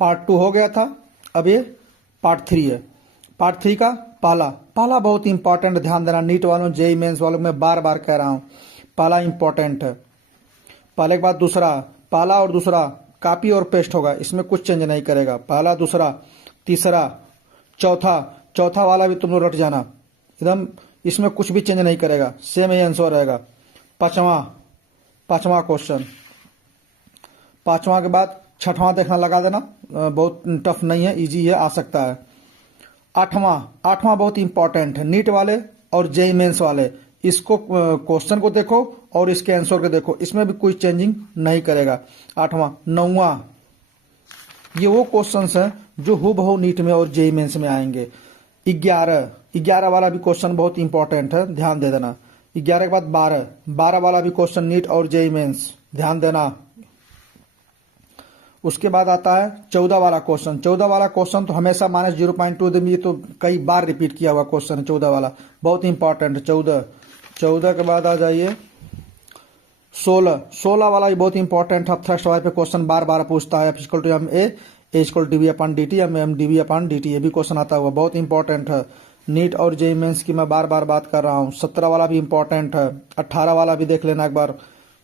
Part 2 हो गया था, अब ये पार्ट 3 है। पार्ट 3 का पाला बहुत इंपॉर्टेंट, ध्यान देना। नीट वालों, जेई मेंस वालों, मैं बार बार कह रहा हूं, पाला इंपॉर्टेंट है। पहले के बाद दूसरा, पहला और दूसरा कॉपी और पेस्ट होगा, इसमें कुछ चेंज नहीं करेगा। पहला, दूसरा, तीसरा, चौथा वाला भी तुम लोग रट जाना एकदम, इसमें कुछ भी चेंज नहीं करेगा, सेम ही आंसर रहेगा। पांचवा क्वेश्चन, पांचवा के बाद छठवां देखना, लगा देना, बहुत टफ नहीं है, इजी है, आ सकता है। आठवां बहुत इंपॉर्टेंट है, नीट वाले और जेई मेंस वाले, इसको क्वेश्चन को देखो और इसके आंसर को देखो, इसमें भी कोई चेंजिंग नहीं करेगा। आठवां। नौवां, ये वो क्वेश्चंस हैं जो हूबहू नीट में और जेई मेंस में आएंगे। 11 वाला भी क्वेश्चन बहुत इंपॉर्टेंट है, ध्यान दे देना। 11 के बाद 12 वाला भी क्वेश्चन नीट और जेई मेंस, ध्यान देना। उसके बाद आता है 14 वाला क्वेश्चन। 14 वाला क्वेश्चन तो हमेशा -0.2 देंगे, तो कई बार रिपीट किया हुआ क्वेश्चन है 14 वाला, बहुत इंपॉर्टेंट है। 14 के बाद आ जाइए 16 वाला भी बहुत इंपॉर्टेंट है। थ्रस्ट वाले पे क्वेश्चन बार बार पूछता है, equal to A equal to dv/dt, M dv/dt, ये भी क्वेश्चन आता हुआ, बहुत इंपॉर्टेंट है। नीट और जेई मेंस की मैं बार बार बात कर रहा हूँ। 17 वाला भी इंपॉर्टेंट है। 18 वाला भी देख लेना एक बार,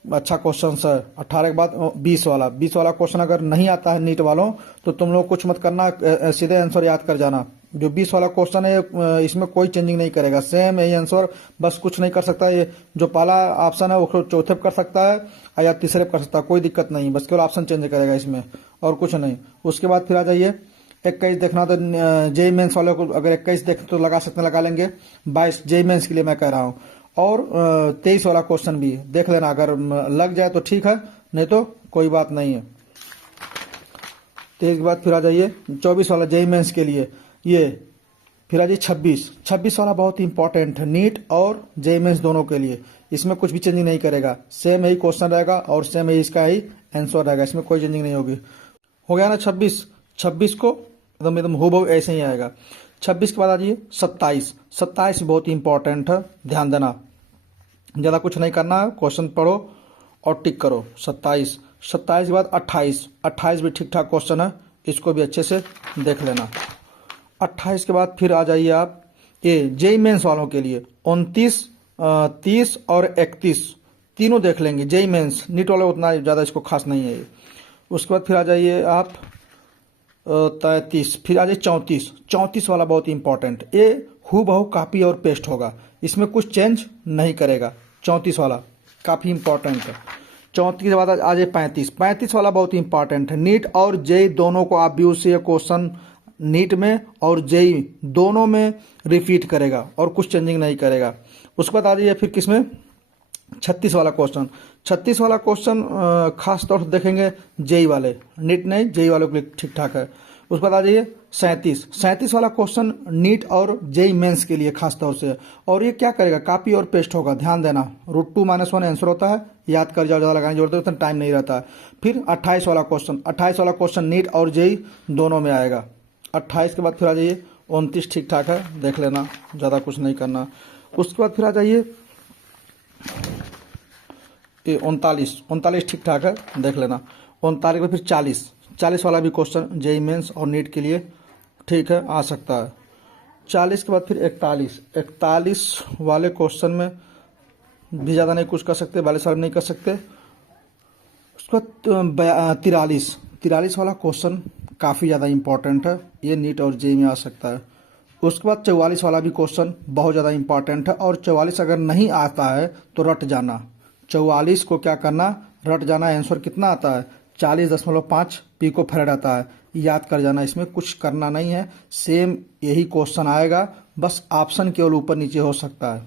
अच्छा क्वेश्चन है। 18 के बाद 20 वाला क्वेश्चन अगर नहीं आता है नीट वालों, तो तुम लोग कुछ मत करना, सीधे आंसर याद कर जाना। जो 20 वाला क्वेश्चन है, इसमें कोई चेंजिंग नहीं करेगा, सेम यही आंसर, बस कुछ नहीं कर सकता। ये जो पहला ऑप्शन है वो चौथे पे कर सकता है या तीसरे पे कर सकता है, कोई दिक्कत नहीं, बस केवल ऑप्शन चेंज करेगा इसमें, और कुछ नहीं। उसके बाद फिर आ जाइए 21 देखना, तो जेई मेंस वाले को अगर 21 देख तो लगा सकते हैं, लगा लेंगे। 22 जेई मेंस के लिए मैं कह रहा हूँ। और 23 वाला क्वेश्चन भी देख लेना, अगर लग जाए तो ठीक है, नहीं तो कोई बात नहीं है। 23 के बाद फिर आ जाइए 24 वाला जेई मेंस के लिए, ये फिर आ जाइए 26 वाला बहुत इंपॉर्टेंट है, नीट और जेई मेंस दोनों के लिए, इसमें कुछ भी चेंजिंग नहीं करेगा, सेम यही क्वेश्चन रहेगा और सेम यही इसका ही आंसर रहेगा, इसमें कोई चेंजिंग नहीं होगी। हो गया ना 26 को एकदम हूबहू ऐसे ही आएगा। 26 के बाद आ जाइए 27 बहुत इंपॉर्टेंट है, ध्यान देना, ज़्यादा कुछ नहीं करना है, क्वेश्चन पढ़ो और टिक करो। 27 के बाद 28 भी ठीक ठाक क्वेश्चन है, इसको भी अच्छे से देख लेना। 28 के बाद फिर आ जाइए आप ये जेई मेंस वालों के लिए 29, 30 और 31 तीनों देख लेंगे। जेई मेंस, नीट वाले उतना ज़्यादा इसको खास नहीं है। उसके बाद फिर आ जाइए आप 33, फिर आ जाइए 34 वाला बहुत इंपॉर्टेंट, ये हूबहू कॉपी और पेस्ट होगा, इसमें कुछ चेंज नहीं करेगा। 34 वाला काफ़ी इंपॉर्टेंट है। 34 के बाद आ जाए 35 वाला बहुत इंपॉर्टेंट है, नीट और जेई दोनों को आप भी उससे क्वेश्चन नीट में और जेई दोनों में रिपीट करेगा और कुछ चेंजिंग नहीं करेगा। उसके बाद आ जाइए फिर किसमें 36 वाला क्वेश्चन। 36 वाला क्वेश्चन खास तौर से देखेंगे जेई वाले, नीट नहीं, जेई वालों के लिए ठीक ठाक है। उसके बाद आ जाइए 37 वाला क्वेश्चन नीट और जेई मेंस के लिए खास तौर से, और ये क्या करेगा, कॉपी और पेस्ट होगा, ध्यान देना। √2-1 आंसर होता है, याद कर जाओ, ज़्यादा लगाने की जरूरत है, उतना टाइम नहीं रहता है। फिर 28 वाला क्वेश्चन नीट और जेई दोनों में आएगा। 28 के बाद फिर आ जाइए 29 ठीक ठाक है, देख लेना, ज़्यादा कुछ नहीं करना। उसके बाद फिर आ जाइए 39 ठीक ठाक है, देख लेना। 39 में फिर 40 वाला भी क्वेश्चन जेई मेंस और नीट के लिए ठीक है, आ सकता है। 40 के बाद फिर 41 वाले क्वेश्चन में भी ज़्यादा नहीं कुछ कर सकते, 42 वाले नहीं कर सकते। उसके बाद 43 वाला क्वेश्चन काफ़ी ज़्यादा इंपॉर्टेंट है, ये नीट और जेई में आ सकता है। उसके बाद 44 वाला भी क्वेश्चन बहुत ज़्यादा इंपॉर्टेंट है, और 44 अगर नहीं आता है तो रट जाना। 44 को क्या करना, रट जाना। आंसर कितना आता है, 40.5 पिको फैराड आता है, याद कर जाना, इसमें कुछ करना नहीं है, सेम यही क्वेश्चन आएगा, बस ऑप्शन केवल ऊपर नीचे हो सकता है।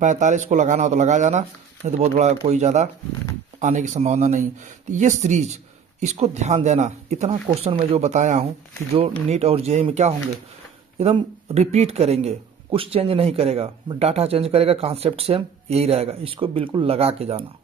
45 को लगाना हो तो लगा जाना, नहीं तो बहुत बड़ा कोई ज़्यादा आने की संभावना नहीं। तो ये सीरीज, इसको ध्यान देना, इतना क्वेश्चन मैं जो बताया हूँ कि जो नीट और जेई में क्या होंगे, एकदम रिपीट करेंगे, कुछ चेंज नहीं करेगा, डाटा चेंज करेगा, कॉन्सेप्ट सेम यही रहेगा, इसको बिल्कुल लगा के जाना।